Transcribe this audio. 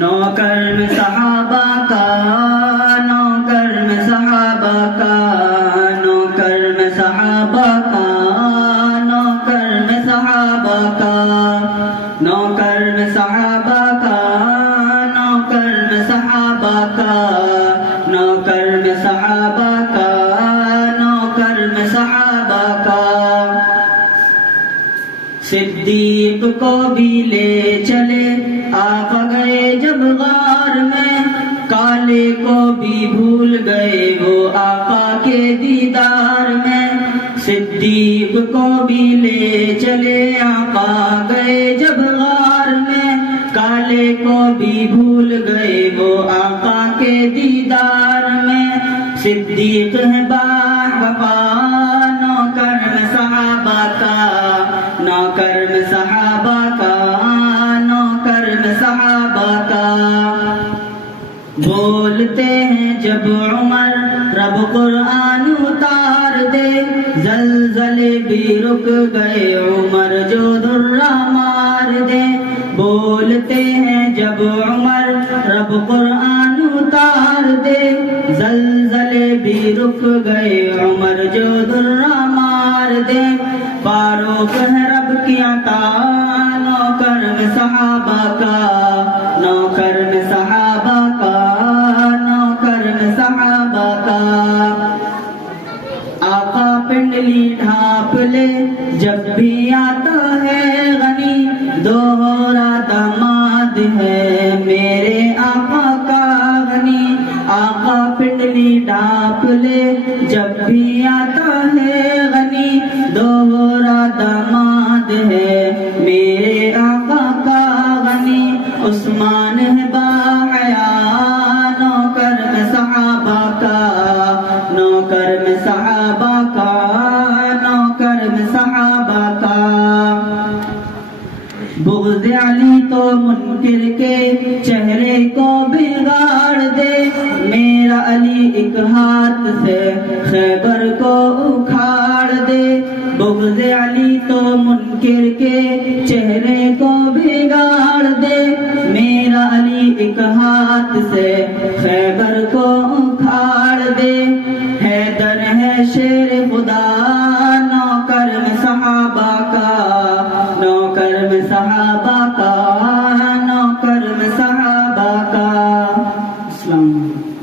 نوکر میں صحابہ کا، نوکر میں صحابہ کا، نوکر میں صحابہ کا، نوکر میں صحابہ کا، نوکر میں صحابہ کا، نوکر میں صحابہ کا، نوکر میں صحابہ کا، نوکر میں صحابہ کا۔ صدیق کو بھی لے چلے آقا گئے جب غار میں، کالے کو بھی بھول گئے وہ آقا کے دیدار میں۔ صدیق کو بھی لے چلے آقا گئے جب غار میں، کالے کو بھی بھول گئے وہ آقا کے دیدار میں۔ صدیق ہے باوفا نوکر میں صحابہ کا، نوکر میں صحابہ کا، نوکر میں صحابہ کا۔ بولتے ہیں جب عمر رب قرآن اتار دے، زلزلے بھی رک گئے عمر جو درہ مار دے۔ بولتے ہیں جب عمر رب قرآن اتار دے، زلزلے بھی رک گئے عمر جو درہ مار دے۔ فاروق ہے رب کی عطا نوکر میں صحابہ کا، نوکر میں صحابہ کا، نوکر میں صحابہ کا۔ آقا پنڈلی ڈھانپ لے جب بھی آتا ہے غنی، دوہرا داماد ہے میرے آقا کا غنی۔ آقا پنڈلی ڈھانپ لے جب بھی آتا ہے غنی، دوہرا داماد ہے میرے آقا کا غنی۔ عثمان ہے باحیا نوکر میں صحابہ کا، نوکر میں صحابہ کا، نوکر میں صحابہ کا۔ بغض علی تو منکر کے چہرے کو بگاڑ دے، میرا علی ایک ہاتھ سے خیبر کو اکھاڑ دے۔ بغض علی تو منکر کے چہرے کو بگاڑ دے، میرا علی ایک ہاتھ سے خیبر کو اکھاڑ دے۔ حیدر ہے شیر خدا